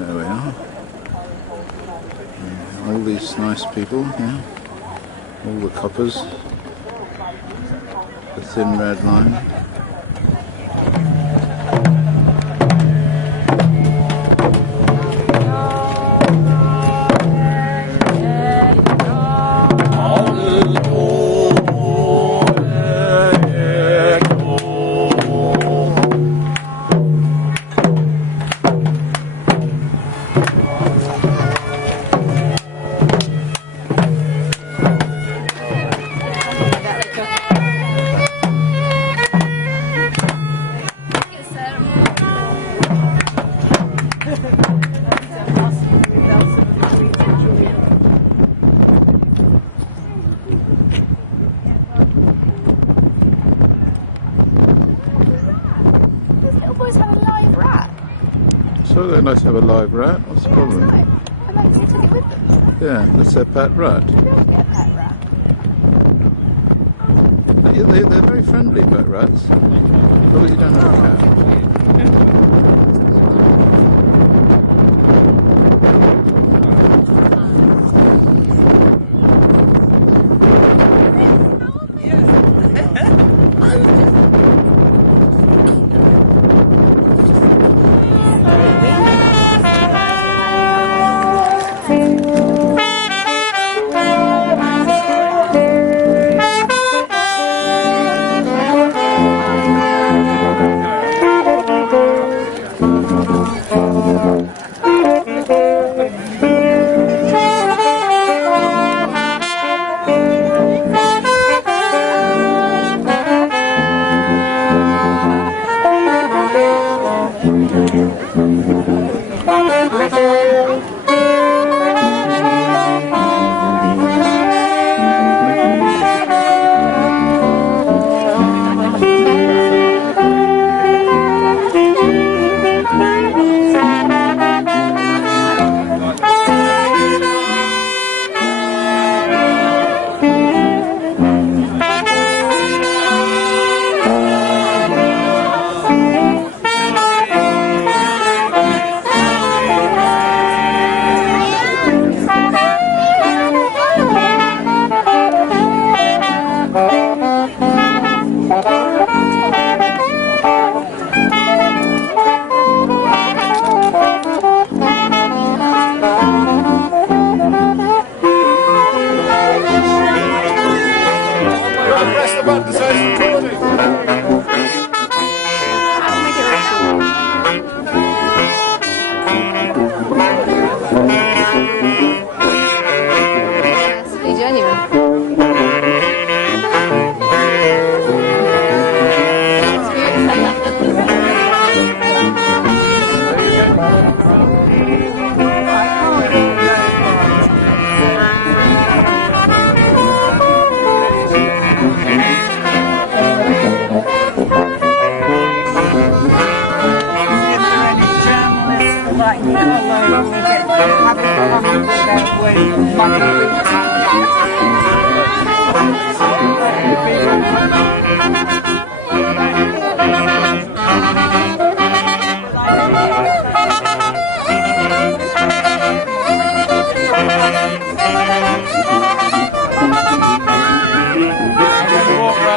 There we are. All these nice people, yeah. All the coppers. The thin red line. So they're nice to have a live rat. What's the problem? Right. And then they took it with them. Yeah, that's their pet rat. You don't get a pet rat. They're very friendly, pet rats. Probably you don't have a cat.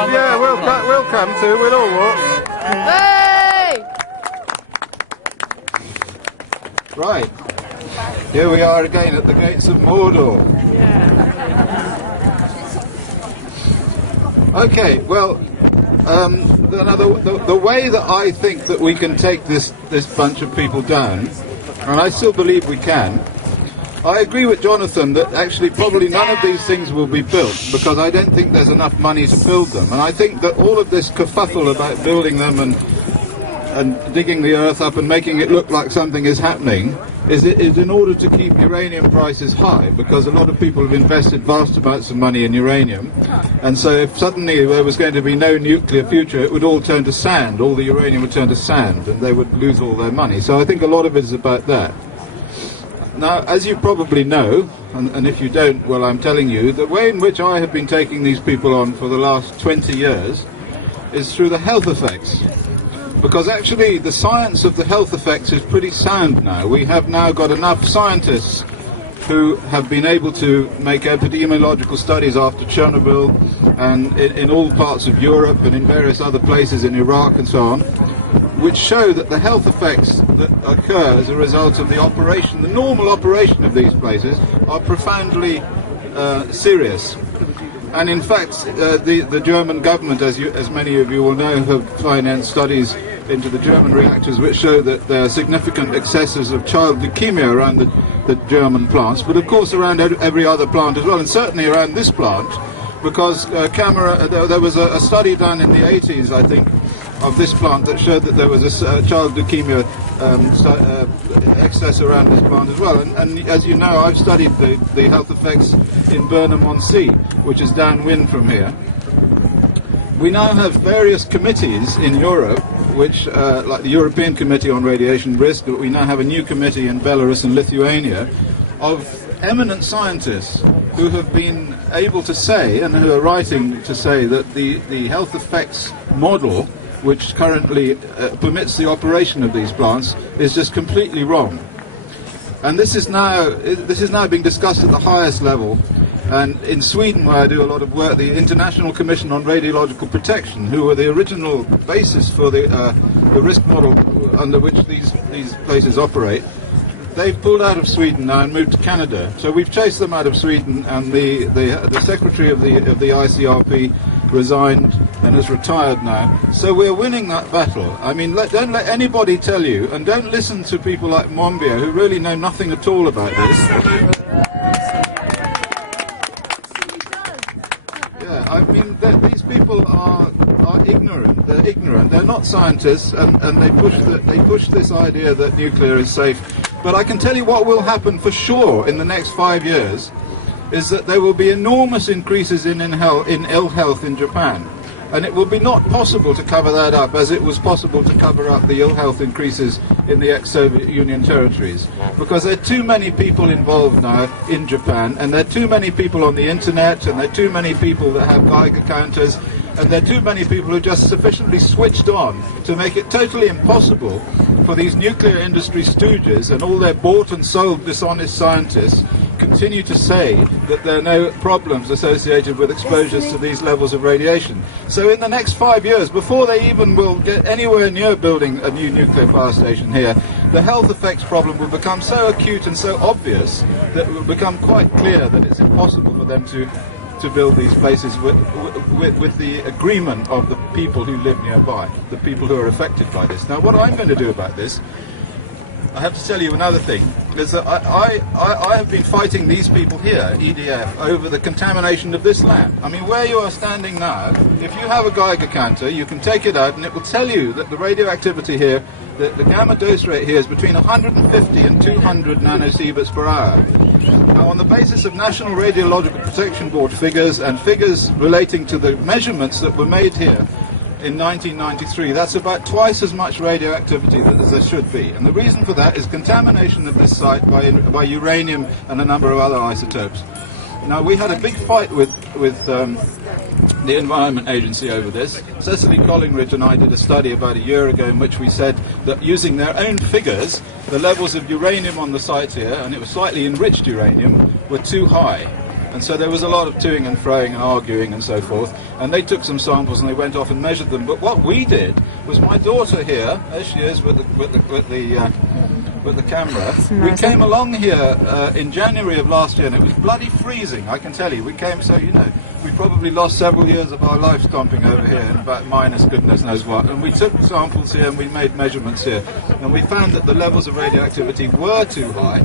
Yeah, we'll come too. We'll all walk. Hey! Right. Here we are again at the gates of Mordor. Okay, well, the way that I think that we can take this bunch of people down, and I still believe we can, I agree with Jonathan that actually probably none of these things will be built because I don't think there's enough money to build them. And I think that all of this kerfuffle about building them and digging the earth up and making it look like something is happening is in order to keep uranium prices high, because a lot of people have invested vast amounts of money in uranium, and so if suddenly there was going to be no nuclear future, it would all turn to sand, all the uranium would turn to sand, and they would lose all their money. So I think a lot of it is about that. Now, as you probably know, and if you don't, well, I'm telling you, the way in which I have been taking these people on for the last 20 years is through the health effects. because actually the science of the health effects is pretty sound now. We have now got enough scientists who have been able to make epidemiological studies after Chernobyl and in all parts of Europe and in various other places in Iraq and so on, which show that the health effects that occur as a result of the operation, the normal operation of these places, are profoundly serious. And in fact, the German government, as many of you will know, have financed studies into the German reactors which show that there are significant excesses of child leukemia around the German plants, but of course around every other plant as well, and certainly around this plant, because there was a study done in the 80s, I think, of this plant that showed that there was a child leukemia excess around this plant as well. And as you know, I've studied the health effects in Burnham-on-Sea, which is downwind from here. We now have various committees in Europe, which, like the European Committee on Radiation Risk, but we now have a new committee in Belarus and Lithuania, of eminent scientists who have been able to say, and who are writing to say, that the health effects model, which currently permits the operation of these plants, is just completely wrong. And this is now being discussed at the highest level. And in Sweden, where I do a lot of work, the International Commission on Radiological Protection, who were the original basis for the risk model under which these places operate, they've pulled out of Sweden now and moved to Canada. So we've chased them out of Sweden, and the secretary of the ICRP resigned and has retired now. So we're winning that battle. I mean, don't let anybody tell you, and don't listen to people like Monbiot, who really know nothing at all about this. Yeah, I mean, these people are ignorant. They're ignorant. They're not scientists, and they push this idea that nuclear is safe. But I can tell you what will happen for sure in the next 5 years is that there will be enormous increases in ill health in Japan. And it will be not possible to cover that up as it was possible to cover up the ill health increases in the ex-Soviet Union territories. Because there are too many people involved now in Japan, and there are too many people on the internet, and there are too many people that have Geiger counters, and there are too many people who are just sufficiently switched on to make it totally impossible for these nuclear industry stooges and all their bought and sold dishonest scientists continue to say that there are no problems associated with exposures to these levels of radiation. So in the next 5 years, before they even will get anywhere near building a new nuclear power station here, the health effects problem will become so acute and so obvious that it will become quite clear that it's impossible for them to build these places with the agreement of the people who live nearby, the people who are affected by this. Now, what I'm going to do about this, I have to tell you another thing, is that I have been fighting these people here, EDF, over the contamination of this lab. I mean, where you are standing now, if you have a Geiger counter, you can take it out and it will tell you that the radioactivity here, the gamma dose rate here is between 150 and 200 nanosieverts per hour. Now, on the basis of National Radiological Protection Board figures and figures relating to the measurements that were made here in 1993, that's about twice as much radioactivity as there should be. And the reason for that is contamination of this site by uranium and a number of other isotopes. Now, we had a big fight with the Environment Agency over this. Cecily Collingridge and I did a study about a year ago in which we said that using their own figures, the levels of uranium on the site here, and it was slightly enriched uranium, were too high. And so there was a lot of toing and froing and arguing and so forth. And they took some samples and they went off and measured them. But what we did was, my daughter here, there she is with the camera. We came along here in January of last year, and it was bloody freezing, I can tell you. We came, so you know, we probably lost several years of our life stomping over here in about minus goodness knows what. And we took samples here and we made measurements here, and we found that the levels of radioactivity were too high.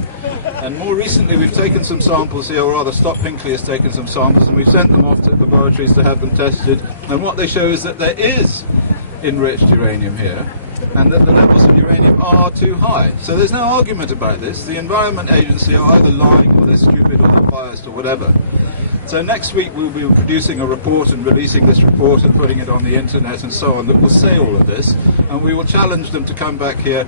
And more recently we've taken some samples here, or rather Hinkley has taken some samples, and we've sent them off to laboratories to have them tested. And what they show is that there is enriched uranium here, and that the levels of uranium are too high. So there's no argument about this. The Environment Agency are either lying, or they're stupid, or they're biased, or whatever. So next week we'll be producing a report and releasing this report and putting it on the internet and so on that will say all of this, and we will challenge them to come back here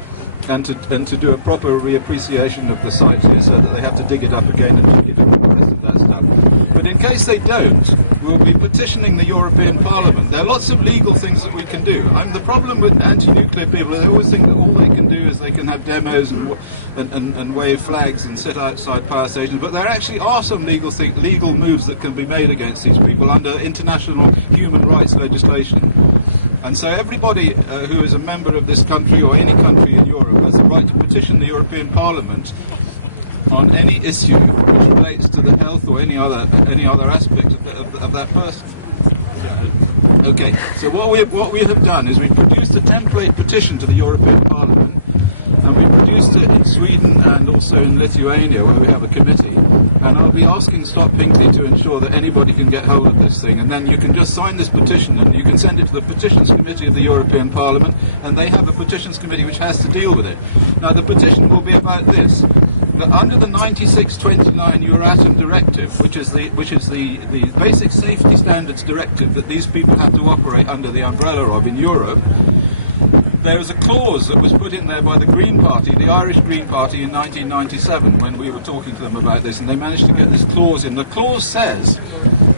and to do a proper reappreciation of the site here, so that they have to dig it up again and dig it up and the rest of that stuff. But in case they don't, we'll be petitioning the European Parliament. There are lots of legal things that we can do. The problem with anti-nuclear people, they always think that all they can do is they can have demos and wave flags and sit outside power stations. But there actually are some legal moves that can be made against these people under international human rights legislation. And so everybody who is a member of this country or any country in Europe has the right to petition the European Parliament on any issue which relates to the health or any other aspect of that person. Okay, so what we have done is we've produced a template petition to the European Parliament, and we produced it in Sweden and also in Lithuania, where we have a committee. And I'll be asking Stop Hinkley to ensure that anybody can get hold of this thing, and then you can just sign this petition and you can send it to the Petitions Committee of the European Parliament, and they have a Petitions Committee which has to deal with it. Now the petition will be about this: that under the 96/29 Euratom Directive, which is the basic safety standards directive that these people have to operate under the umbrella of in Europe, there is a clause that was put in there by the Green Party, the Irish Green Party, in 1997 when we were talking to them about this, and they managed to get this clause in. The clause says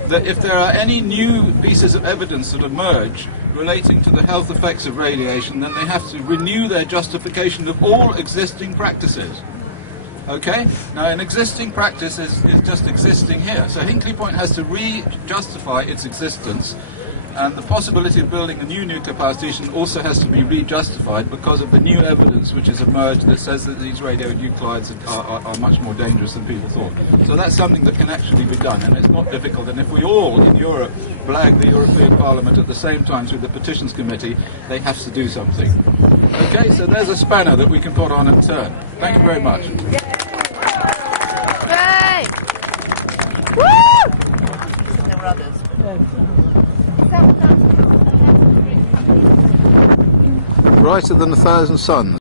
that if there are any new pieces of evidence that emerge relating to the health effects of radiation, then they have to renew their justification of all existing practices. Okay? Now, an existing practice is just existing here. So Hinkley Point has to re-justify its existence, and the possibility of building a new nuclear power station also has to be re-justified because of the new evidence which has emerged that says that these radionuclides are much more dangerous than people thought. So that's something that can actually be done, and it's not difficult. And if we all in Europe blag the European Parliament at the same time through the Petitions Committee, they have to do something. Okay, so there's a spanner that we can put on and turn. Thank you very much. Yay! Woo! There were others. Brighter than 1,000 suns.